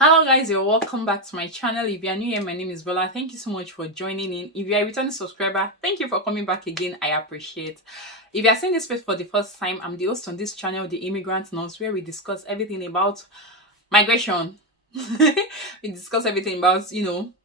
Hello guys, you're welcome back to my channel. If you are new here, my name is Bola. Thank you so much for joining in. If you are a returning subscriber, thank you for coming back again. I appreciate. If you are seeing this space for the first time, I'm the host on this channel, The Immigrant Nurse, where we discuss everything about migration. We discuss everything about,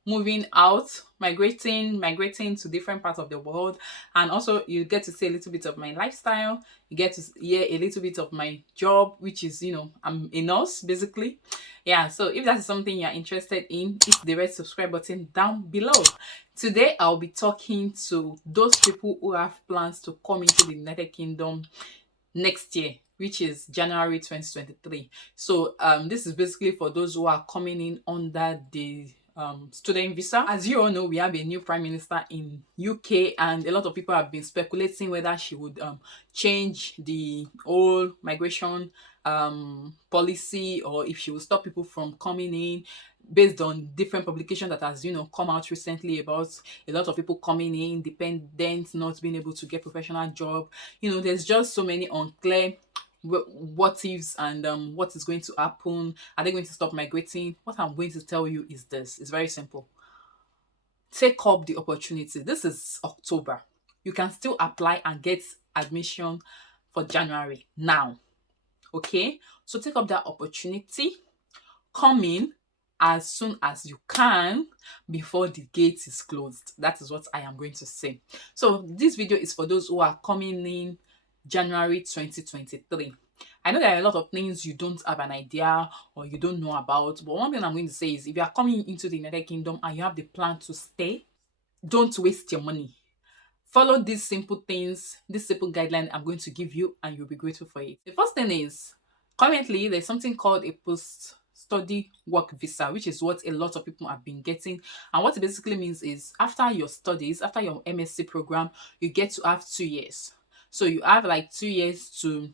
moving out, migrating to different parts of the world. And also you get to see a little bit of my lifestyle. You get to hear a little bit of my job, which is, I'm a nurse basically. Yeah, so if that is something you're interested in, hit the red subscribe button down below. Today I'll be talking to those people who have plans to come into the United Kingdom next year, which is January 2023. So this is basically for those who are coming in under the student visa. As you all know, we have a new prime minister in UK, and a lot of people have been speculating whether she would change the whole migration policy, or if she will stop people from coming in, based on different publications that has come out recently about a lot of people coming in dependent, not being able to get professional job. There's just so many unclear what ifs, and what is going to happen. Are they going to stop migrating? What I'm going to tell you is this. It's very simple. Take up the opportunity. This is October. You can still apply and get admission for January now. Okay, so take up that opportunity. Come in as soon as you can before the gate is closed. That is what I am going to say. So this video is for those who are coming in January 2023. I know there are a lot of things you don't have an idea or you don't know about, but one thing I'm going to say is if you are coming into the United Kingdom and you have the plan to stay, don't waste your money. Follow these simple things, this simple guideline I'm going to give you, and you'll be grateful for it. The first thing is, currently there's something called a post-study work visa, which is what a lot of people have been getting. And what it basically means is after your studies, after your MSc program, you get to have 2 years. So you have like 2 years to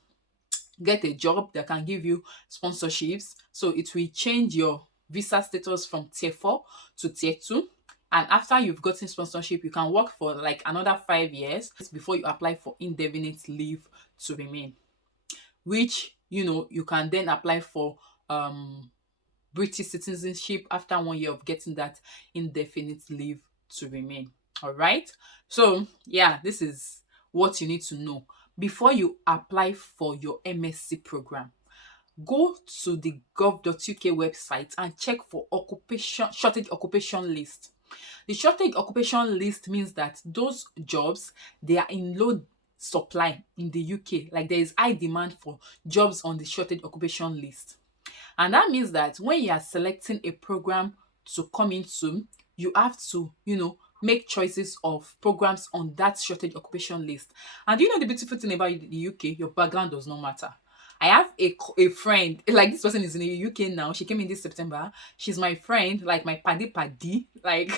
get a job that can give you sponsorships. So it will change your visa status from tier 4 to tier 2. And after you've gotten sponsorship, you can work for like another 5 years before you apply for indefinite leave to remain, which you can then apply for British citizenship after 1 year of getting that indefinite leave to remain. All right. So yeah, this is what you need to know before you apply for your MSc program. Go to the gov.uk website and check for shortage occupation list. The shortage occupation list means that those jobs, they are in low supply in the UK. Like there is high demand for jobs on the shortage occupation list. And that means that when you are selecting a program to come into, you have to, make choices of programs on that shortage occupation list. And the beautiful thing about the UK, your background does not matter. I have a friend, like this person is in the UK now. She came in this September. She's my friend, like my paddy. Like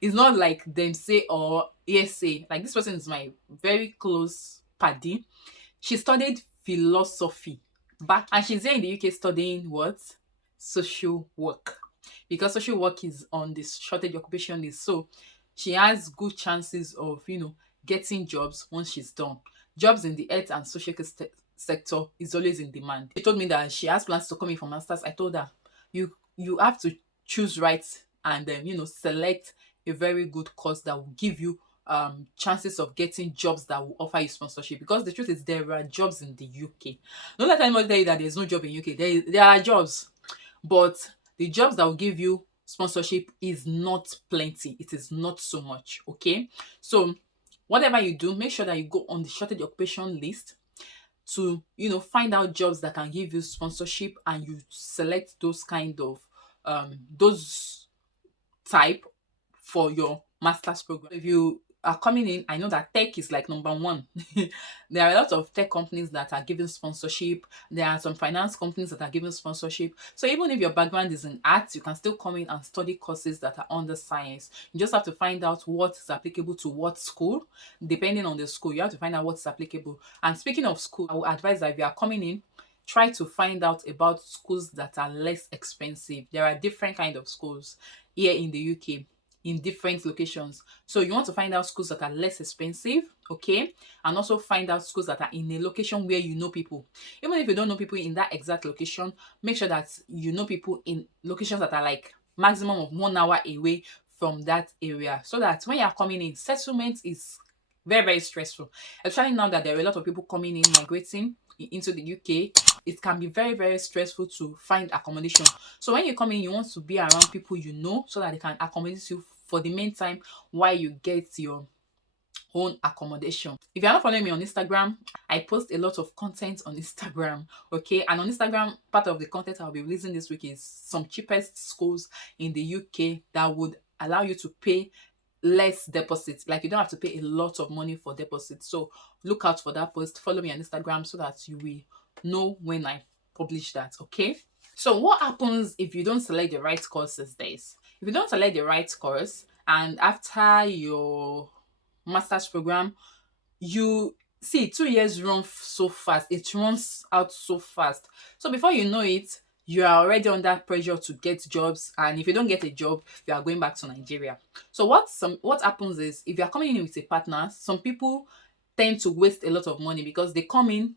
it's not like them say or say. Like this person is my very close paddy. She studied philosophy back, and she's here in the UK studying what? Social work. Because social work is on this shortage occupation list. So she has good chances of, getting jobs once she's done. Jobs in the health and social care sector is always in demand. She told me that she has plans to come in for masters. I told her, you have to choose right, and then select a very good course that will give you chances of getting jobs that will offer you sponsorship. Because the truth is, there are jobs in the UK. Don't let anyone tell you that there's no job in UK. There are jobs, but the jobs that will give you sponsorship is not plenty. It is not so much. Okay, so whatever you do, make sure that you go on the shortage occupation list to find out jobs that can give you sponsorship, and you select those kind of those type for your master's program. If you are coming in, I know that tech is like number one. There are a lot of tech companies that are giving sponsorship. There are some finance companies that are giving sponsorship. So even if your background is in arts, you can still come in and study courses that are under science. You just have to find out what is applicable to what school. Depending on the school, you have to find out what's applicable. And speaking of school, I would advise that if you are coming in, try to find out about schools that are less expensive. There are different kind of schools here in the UK. in different locations. So you want to find out schools that are less expensive, okay? And also find out schools that are in a location where you know people. Even if you don't know people in that exact location, make sure that you know people in locations that are like maximum of 1 hour away from that area, so that when you're coming in, settlement is very, very stressful, especially now that there are a lot of people coming in, migrating into the UK. It can be very, very stressful to find accommodation. So when you come in, you want to be around people you know, so that they can accommodate you for the meantime while you get your own accommodation. If you're not following me on Instagram, I post a lot of content on Instagram, okay? And on Instagram, part of the content I'll be releasing this week is some cheapest schools in the UK that would allow you to pay less deposit. Like, you don't have to pay a lot of money for deposit. So look out for that post. Follow me on Instagram so that you will know when I publish that, okay? So what happens if you don't select the right course these days? If you don't select the right course, and after your master's program, you see 2 years run so fast, it runs out so fast. So before you know it, you are already under pressure to get jobs, and if you don't get a job, you are going back to Nigeria. So what happens is, if you are coming in with a partner, some people tend to waste a lot of money because they come in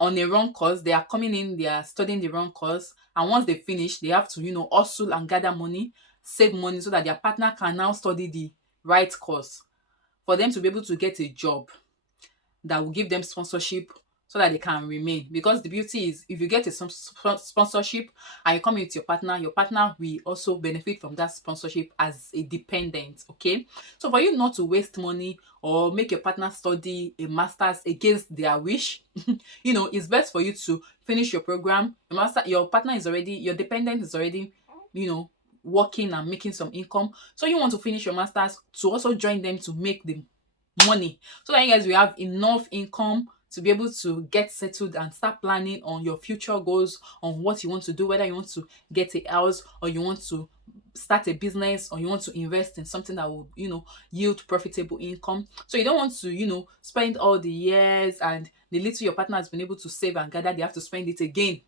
on a wrong course. They are coming in, they are studying the wrong course, and once they finish, they have to, hustle and gather money, save money, so that their partner can now study the right course for them to be able to get a job that will give them sponsorship, so that they can remain. Because the beauty is, if you get a sponsorship and you come in with your partner will also benefit from that sponsorship as a dependent, okay? So for you not to waste money or make your partner study a master's against their wish, it's best for you to finish your program. Your partner is already, your dependent is already, working and making some income. So you want to finish your master's to also join them to make the money, so that you guys will have enough income to be able to get settled and start planning on your future goals, on what you want to do, whether you want to get a house, or you want to start a business, or you want to invest in something that will, yield profitable income. So you don't want to, spend all the years, and the little your partner has been able to save and gather, they have to spend it again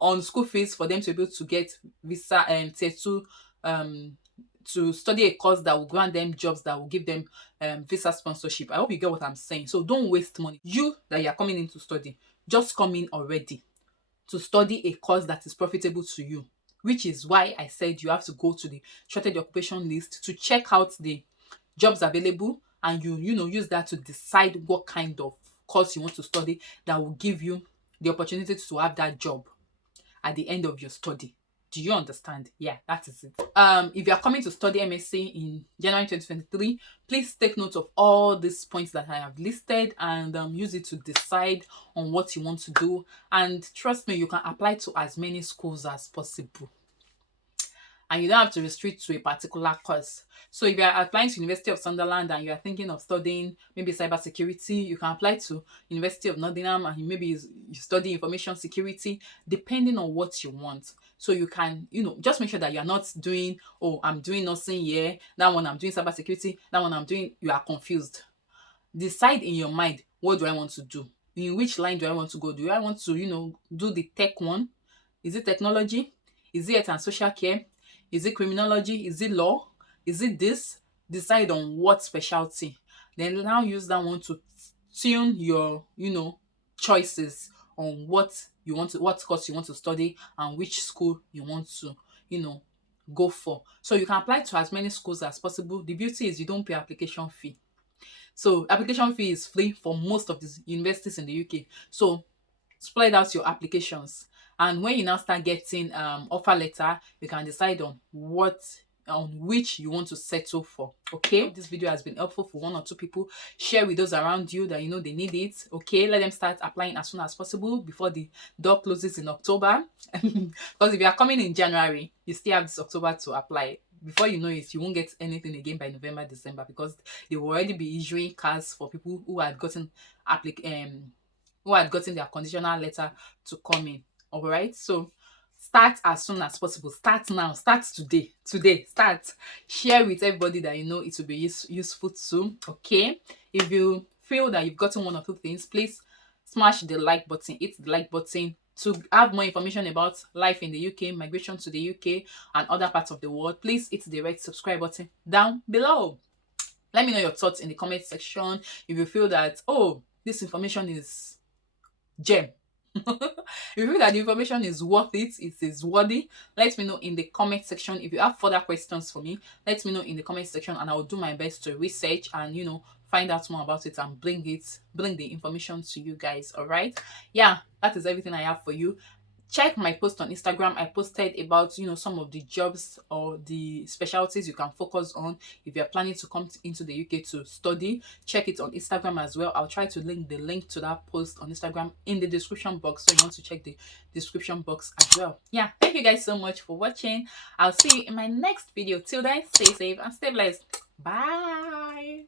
on school fees for them to be able to get visa and tier 2, to study a course that will grant them jobs, that will give them visa sponsorship. I hope you get what I'm saying. So don't waste money. You that you're coming in to study, just come in already to study a course that is profitable to you, which is why I said you have to go to the shortage occupation list to check out the jobs available, and use that to decide what kind of course you want to study that will give you the opportunity to have that job at the end of your study. Do you understand? Yeah, that is it. If you are coming to study MSc in January 2023, please take note of all these points that I have listed, and use it to decide on what you want to do. And trust me, you can apply to as many schools as possible, and you don't have to restrict to a particular course. So if you are applying to University of Sunderland and you are thinking of studying maybe cybersecurity, you can apply to University of Nottingham, and maybe you study information security, depending on what you want. So you can, just make sure that you are not doing, oh, I'm doing nursing here, that one I'm doing cybersecurity, that one I'm doing, you are confused. Decide in your mind, what do I want to do? In which line do I want to go? Do I want to, do the tech one? Is it technology? Is it health and social care? Is it criminology? Is it law? Is it this? Decide on what specialty. Then now use that one to tune your, choices on what course you want to study, and which school you want to, go for. So you can apply to as many schools as possible. The beauty is you don't pay application fee. So application fee is free for most of the universities in the UK. So spread out your applications, and when you now start getting offer letter, you can decide on which you want to settle for. Okay, this video has been helpful for 1 or 2 people. Share with those around you that they need it. Okay, let them start applying as soon as possible before the door closes in October. Because if you are coming in January, you still have this October to apply. Before you know it, you won't get anything again by November, December, because they will already be issuing cards for people who had gotten their conditional letter to come in. All right, so start as soon as possible. Start now. Start today. Start. Share with everybody that it will be useful to. Okay, if you feel that you've gotten 1 or 2 things, please smash the like button. Hit the like button to have more information about life in the UK, migration to the UK, and other parts of the world, please hit the red subscribe button down below. Let me know your thoughts in the comment section. If you feel that, oh, this information is gem. If you feel that the information is worth it, it is worthy, let me know in the comment section. If you have further questions for me, let me know in the comment section, and I will do my best to research and find out more about it and bring the information to you guys. All right, yeah, that is everything I have for you. Check my post on Instagram. I posted about some of the jobs or the specialties you can focus on if you're planning to come into the UK to study. Check it on Instagram as well. I'll try to link the link to that post on Instagram in the description box, so you want to check the description box as well. Yeah, thank you guys so much for watching. I'll see you in my next video. Till then, stay safe and stay blessed. Bye.